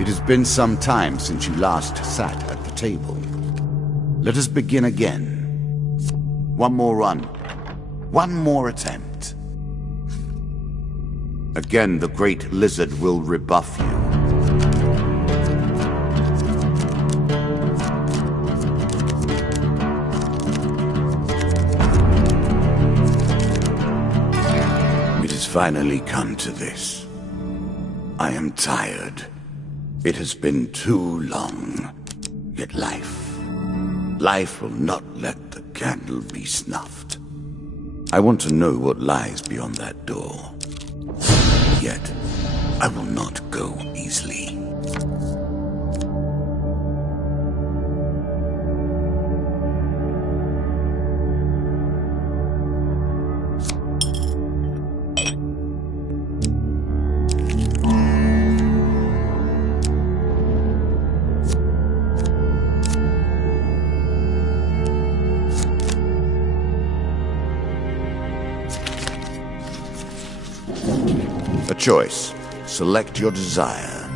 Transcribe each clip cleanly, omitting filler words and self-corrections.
It has been some time since you last sat at the table. Let us begin again. One more run. One more attempt. Again, the great lizard will rebuff you. It has finally come to this. I am tired. It has been too long. Yet life will not let the candle be snuffed. I want to know what lies beyond that door. Yet, I will not go easily. A choice. Select your desire.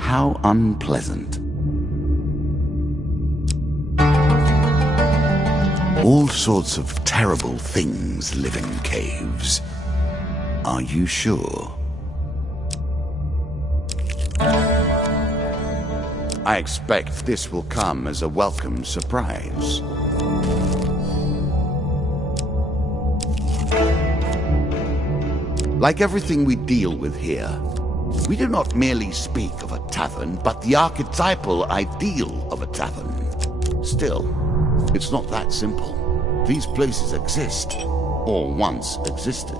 How unpleasant. All sorts of terrible things live in caves. Are you sure? I expect this will come as a welcome surprise. Like everything we deal with here, we do not merely speak of a tavern, but the archetypal ideal of a tavern. Still, it's not that simple. These places exist, or once existed.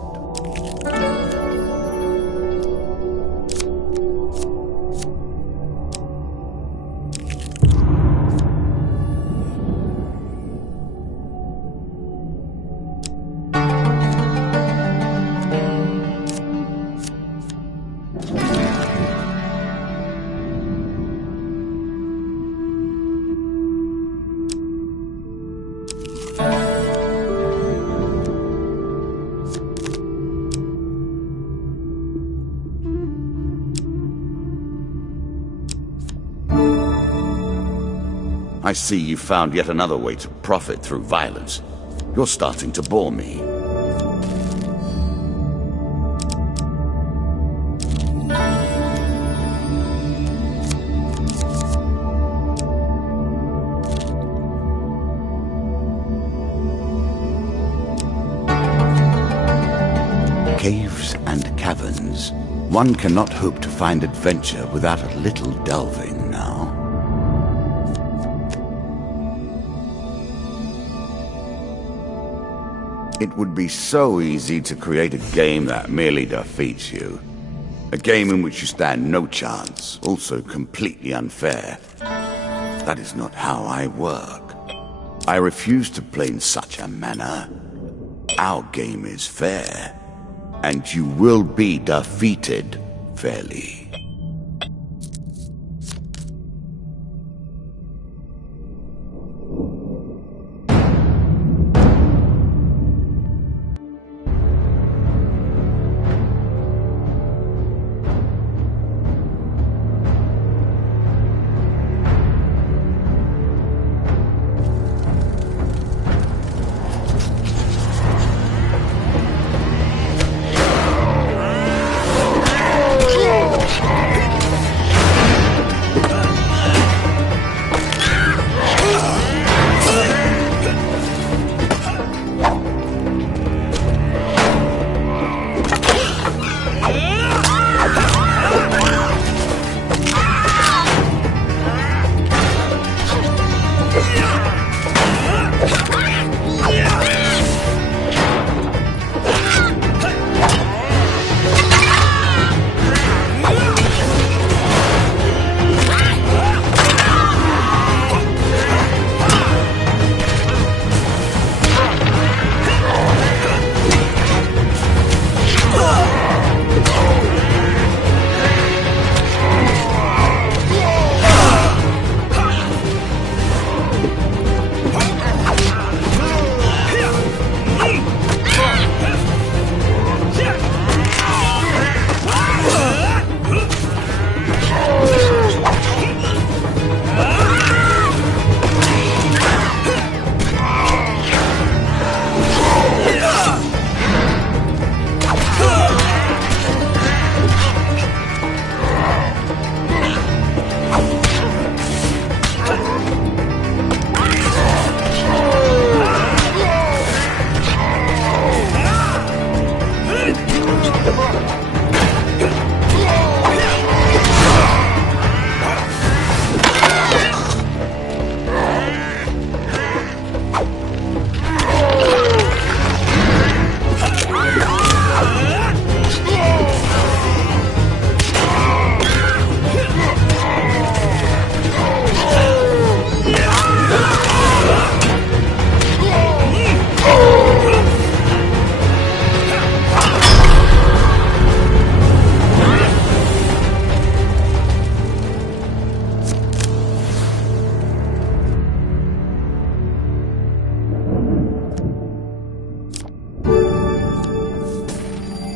I see you found yet another way to profit through violence. You're starting to bore me. Caves and caverns. One cannot hope to find adventure without a little delving now. It would be so easy to create a game that merely defeats you. A game in which you stand no chance, also completely unfair. That is not how I work. I refuse to play in such a manner. Our game is fair, and you will be defeated fairly.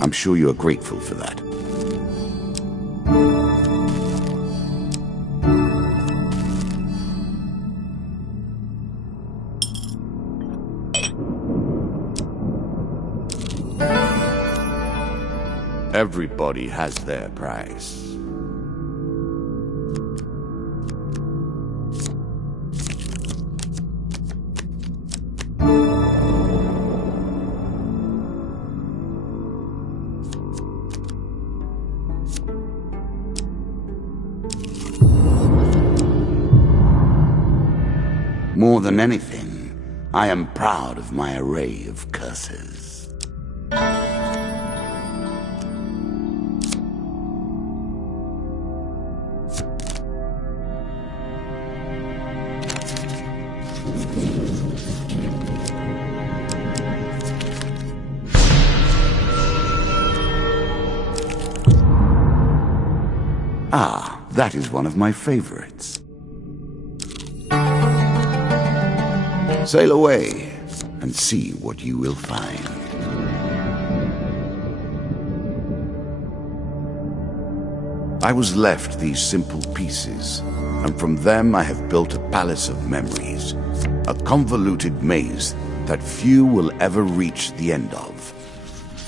I'm sure you are grateful for that. Everybody has their price. More than anything, I am proud of my array of curses. Ah, that is one of my favorites. Sail away and see what you will find. I was left these simple pieces, and from them I have built a palace of memories, a convoluted maze that few will ever reach the end of.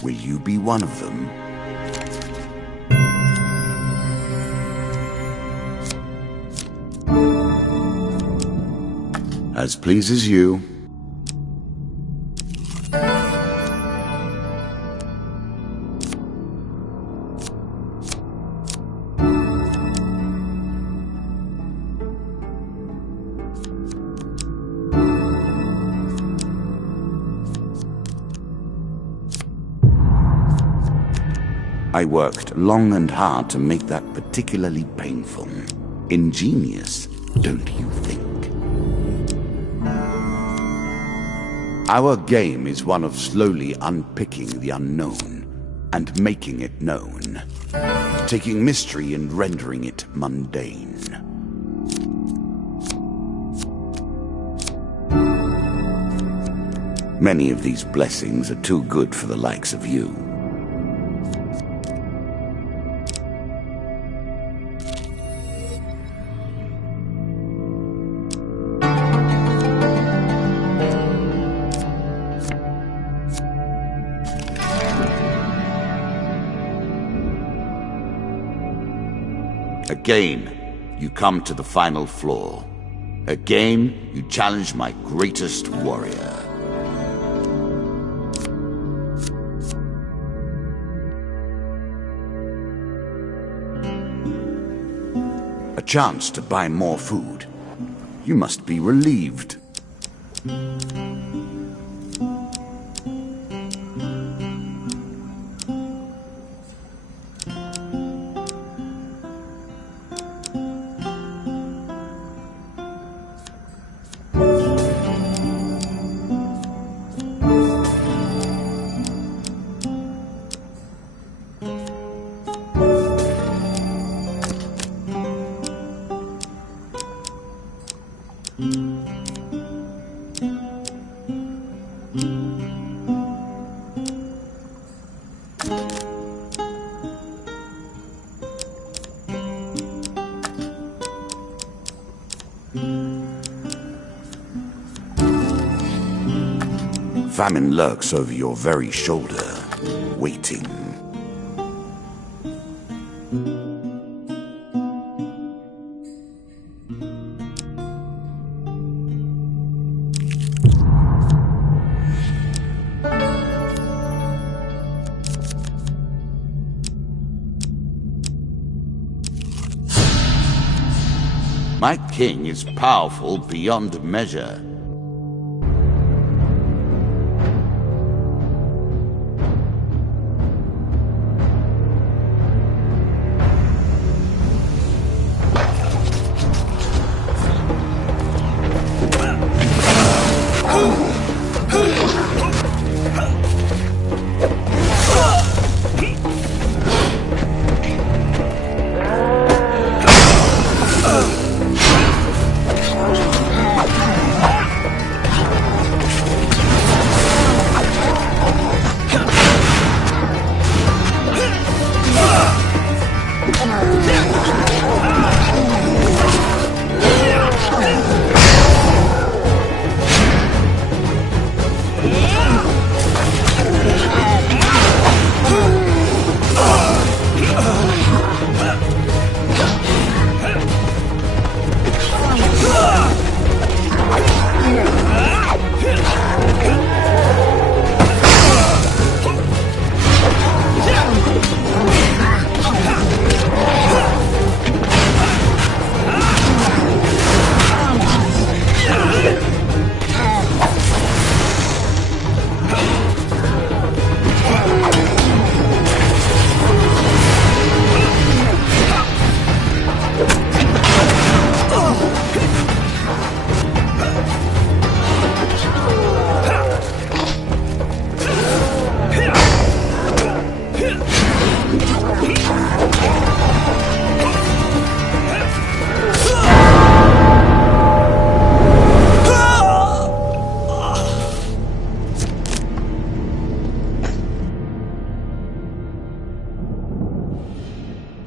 Will you be one of them? As pleases you. I worked long and hard to make that particularly painful. Ingenious, don't you think? Our game is one of slowly unpicking the unknown and making it known, taking mystery and rendering it mundane. Many of these blessings are too good for the likes of you. Again, you come to the final floor. Again, you challenge my greatest warrior. A chance to buy more food. You must be relieved. Famine lurks over your very shoulder, waiting. My king is powerful beyond measure.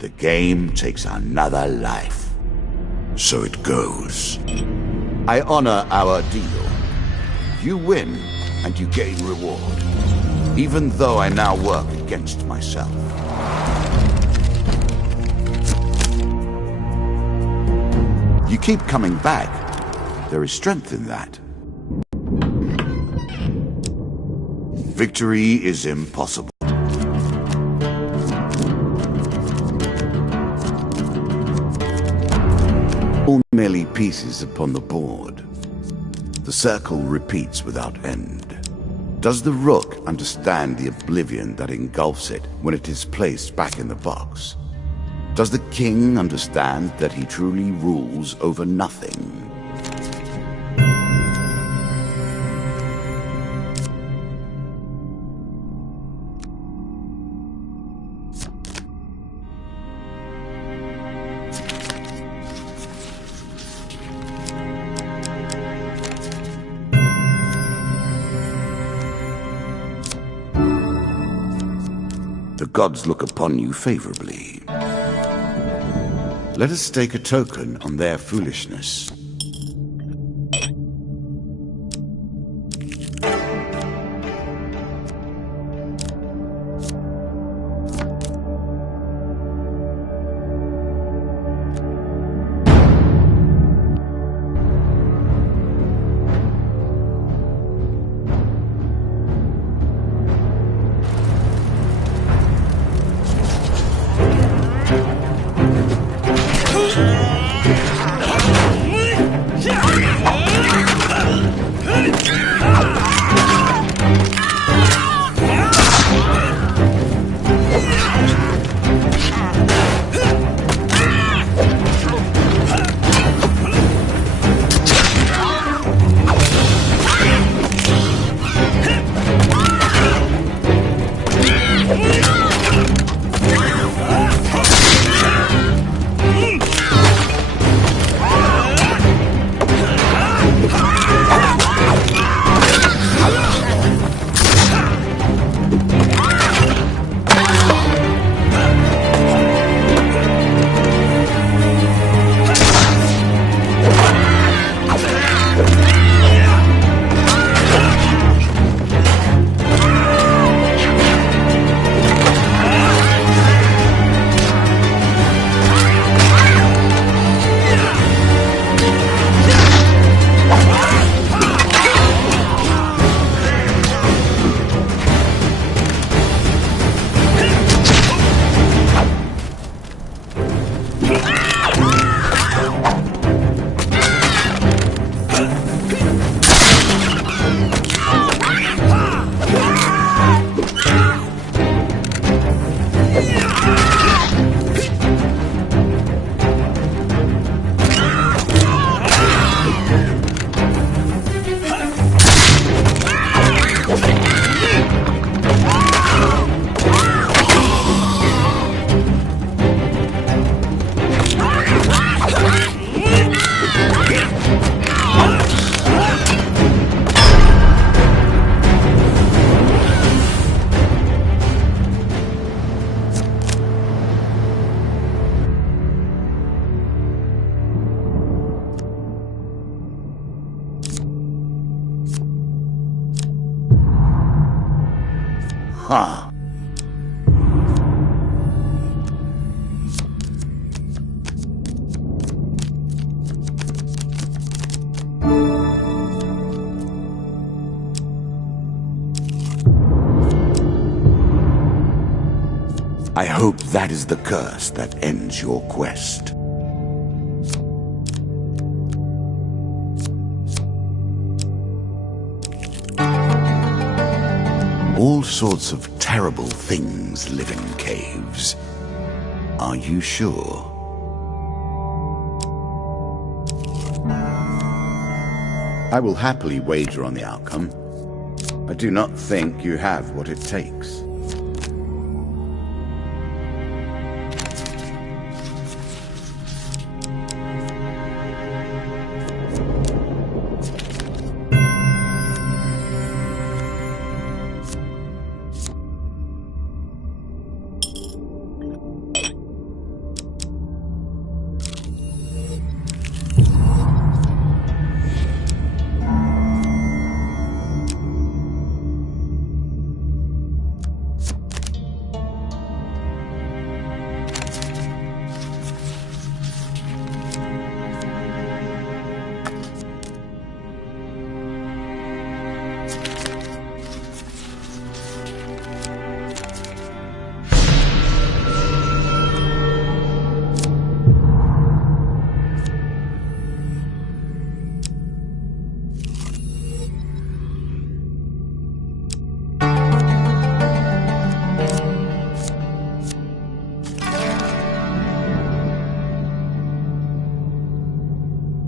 the game takes another life. So it goes. I honor our deal. You win, and you gain reward, even though I now work against myself. You keep coming back. There is strength in that. Victory is impossible. All merely pieces upon the board. The circle repeats without end. Does the rook understand the oblivion that engulfs it when it is placed back in the box? Does the king understand that he truly rules over nothing? The gods look upon you favorably. Let us stake a token on their foolishness. Huh. I hope that is the curse that ends your quest. All sorts of terrible things live in caves. Are you sure? I will happily wager on the outcome. I do not think you have what it takes.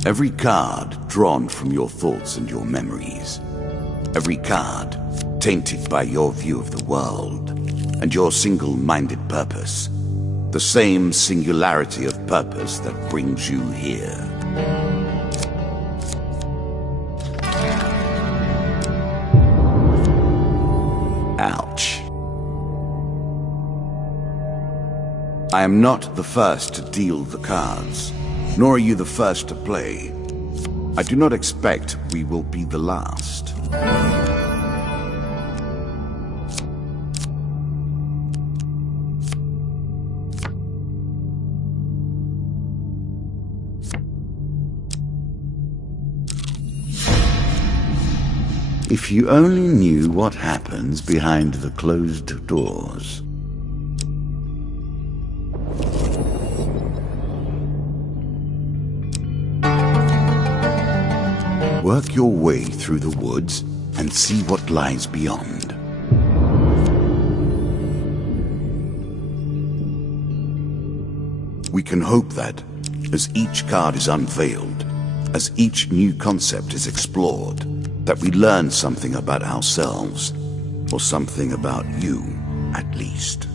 Every card drawn from your thoughts and your memories. Every card tainted by your view of the world and your single-minded purpose. The same singularity of purpose that brings you here. Ouch. I am not the first to deal the cards, nor are you the first to play. I do not expect we will be the last. If you only knew what happens behind the closed doors. Work your way through the woods and see what lies beyond. We can hope that, as each card is unveiled, as each new concept is explored, that we learn something about ourselves, or something about you, at least.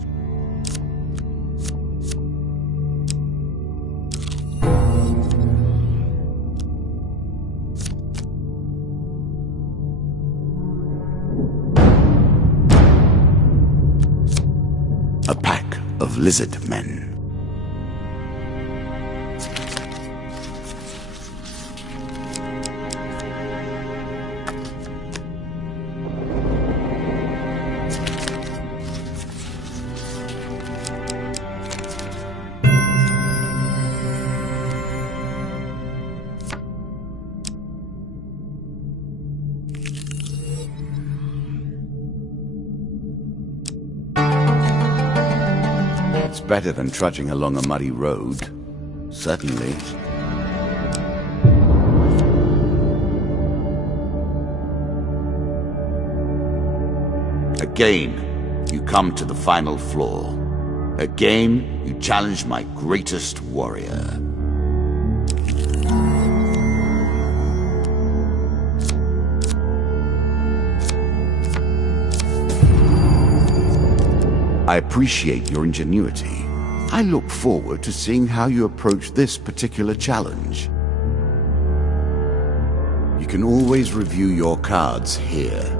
A pack of lizard men. It's better than trudging along a muddy road. Certainly. Again, you come to the final floor. Again, you challenge my greatest warrior. I appreciate your ingenuity. I look forward to seeing how you approach this particular challenge. You can always review your cards here.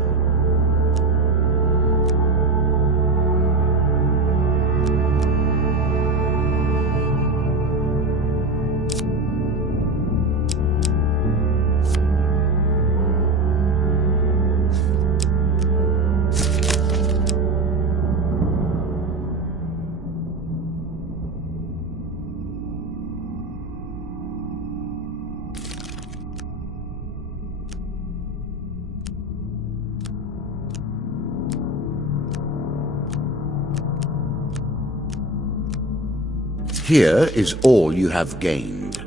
Here is all you have gained.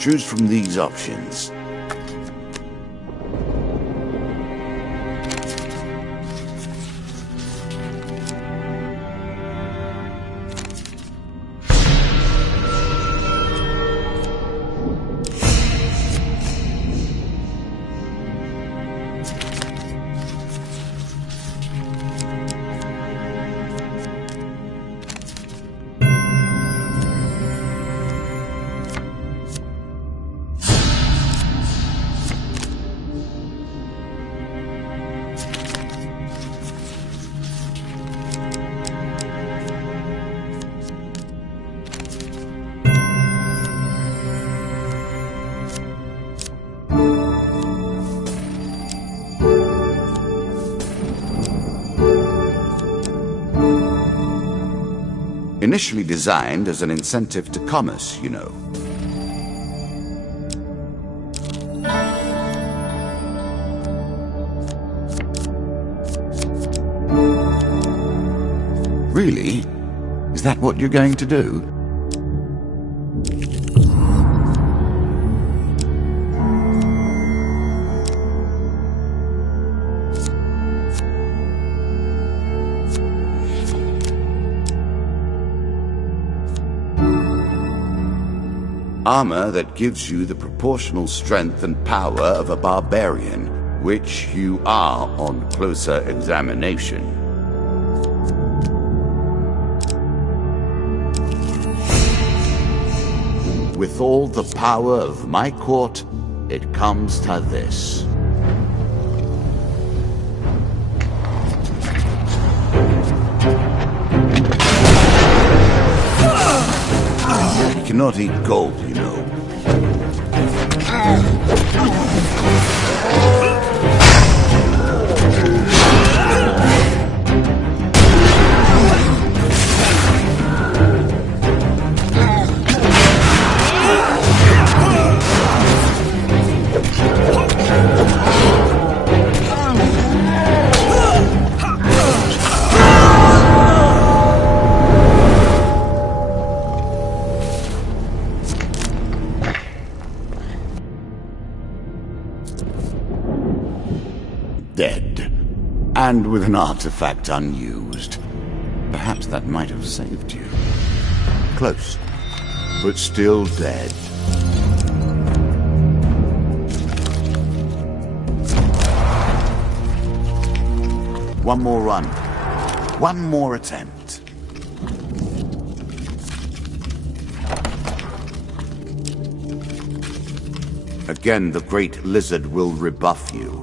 Choose from these options. Initially designed as an incentive to commerce, you know. Really? Is that what you're going to do? Armor that gives you the proportional strength and power of a barbarian, which you are on closer examination. With all the power of my court, it comes to this. You cannot eat gold, you know. Dead, and with an artifact unused. Perhaps that might have saved you. Close, but still dead. One more run. One more attempt. Again, the great lizard will rebuff you.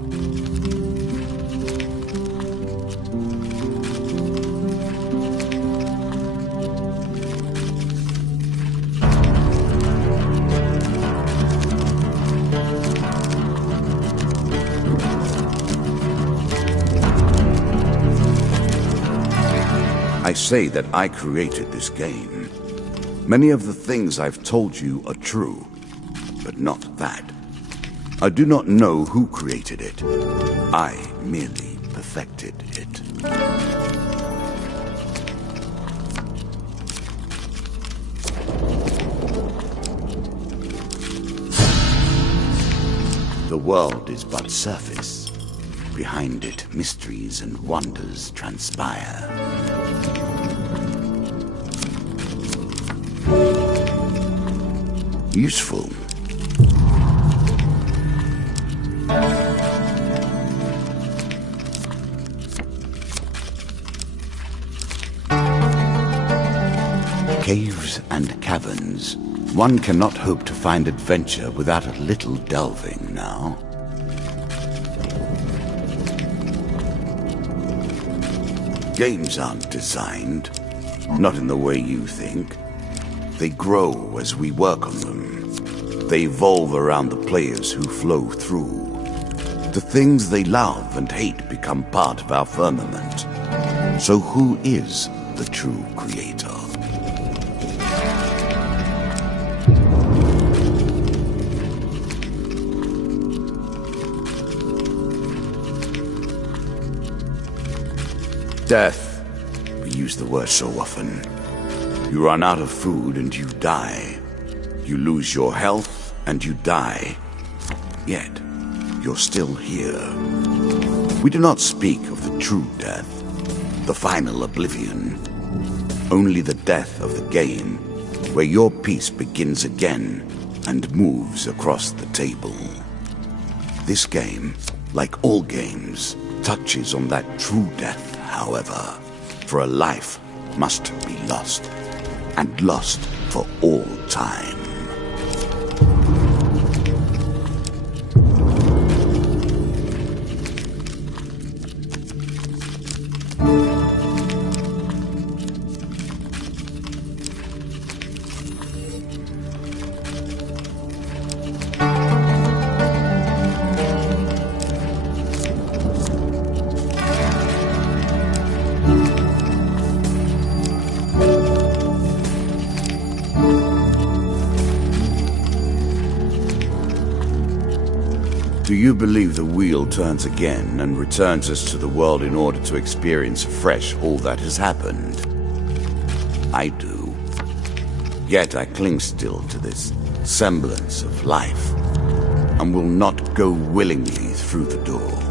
I say that I created this game. Many of the things I've told you are true, but not that. I do not know who created it. I merely perfected it. The world is but surface. Behind it, mysteries and wonders transpire. Useful. Caves and caverns. One cannot hope to find adventure without a little delving now. Games aren't designed, not in the way you think. They grow as we work on them. They evolve around the players who flow through. The things they love and hate become part of our firmament. So who is the true creator? Death. We use the word so often. You run out of food and you die. You lose your health and you die. Yet, you're still here. We do not speak of the true death, the final oblivion. Only the death of the game, where your piece begins again and moves across the table. This game, like all games, touches on that true death, however, for a life must be lost. And lost for all time. you believe the wheel turns again and returns us to the world in order to experience afresh all that has happened? I do. Yet I cling still to this semblance of life, and will not go willingly through the door.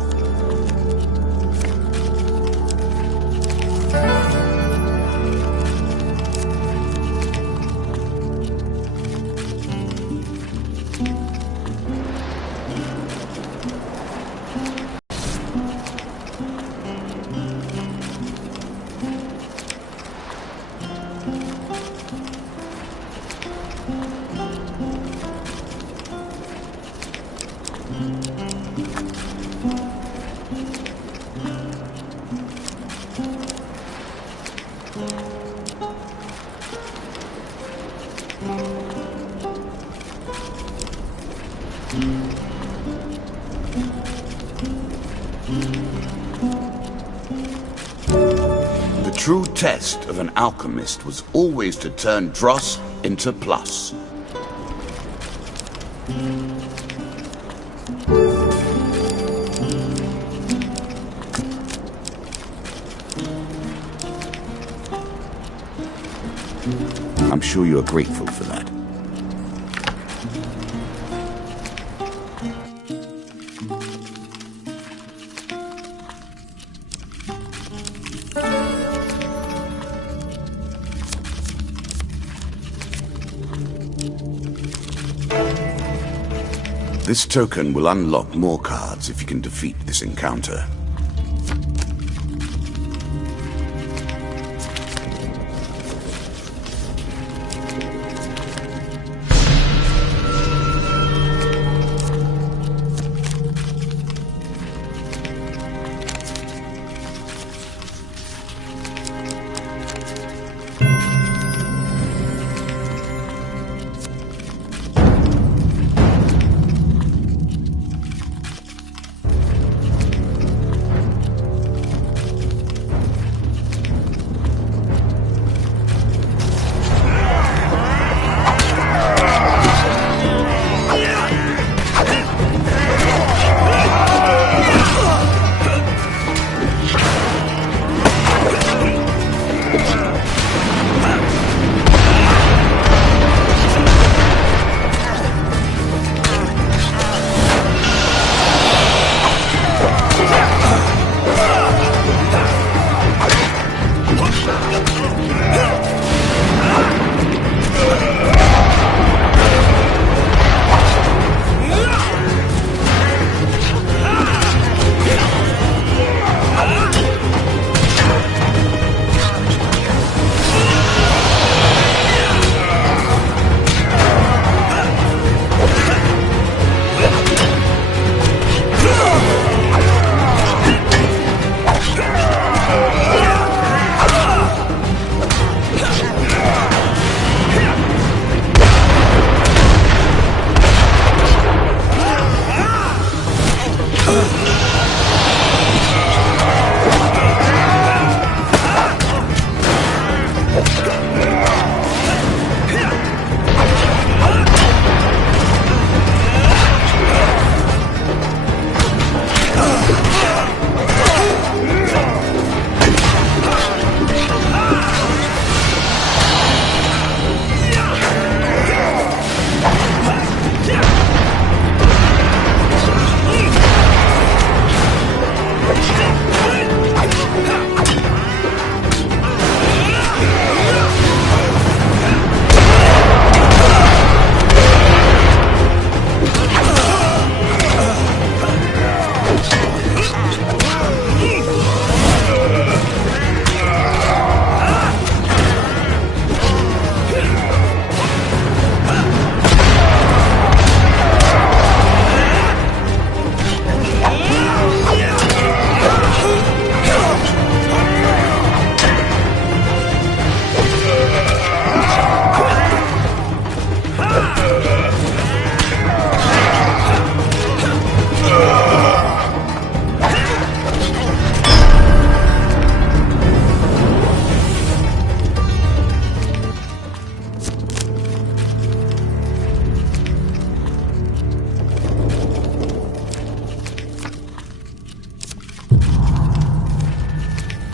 The true test of an alchemist was always to turn dross into plus. I'm sure you are grateful for that. This token will unlock more cards if you can defeat this encounter.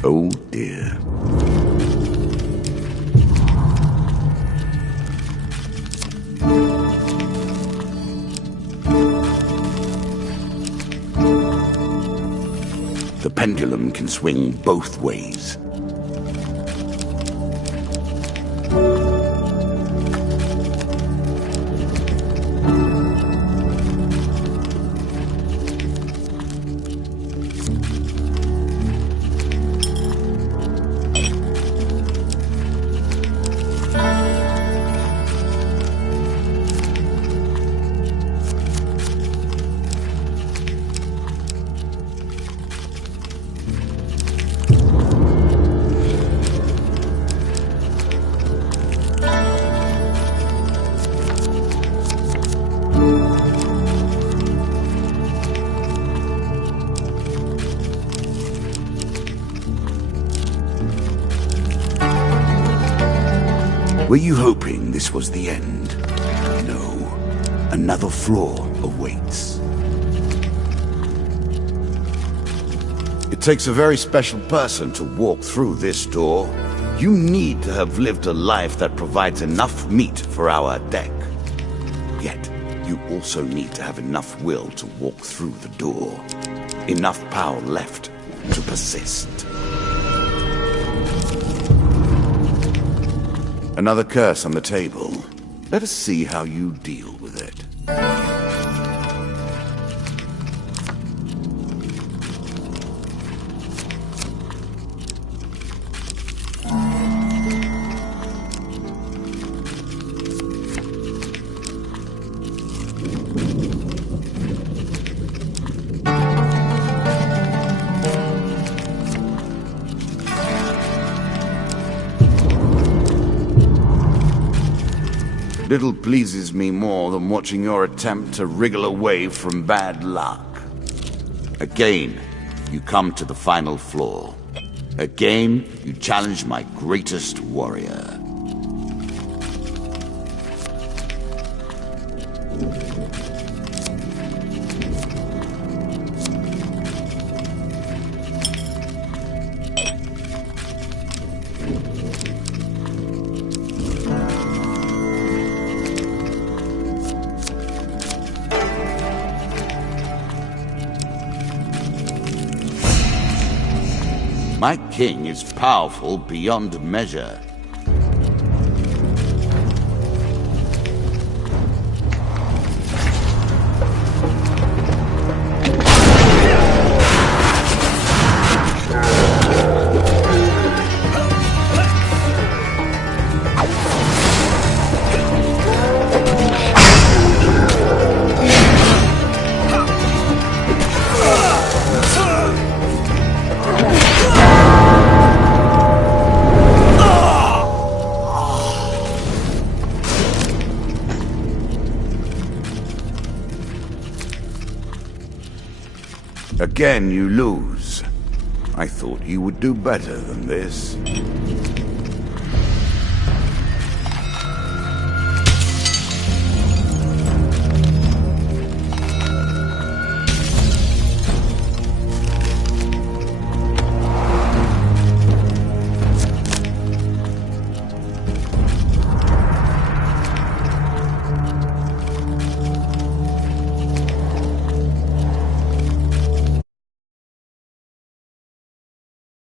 Oh dear. The pendulum can swing both ways. Were you hoping this was the end? No. Another floor awaits. It takes a very special person to walk through this door. You need to have lived a life that provides enough meat for our deck. Yet, you also need to have enough will to walk through the door. Enough power left to persist. Another curse on the table. Let us see how you deal with it. Little pleases me more than watching your attempt to wriggle away from bad luck. Again, you come to the final floor. Again, you challenge my greatest warrior. My king is powerful beyond measure. Again, you lose. I thought you would do better than this.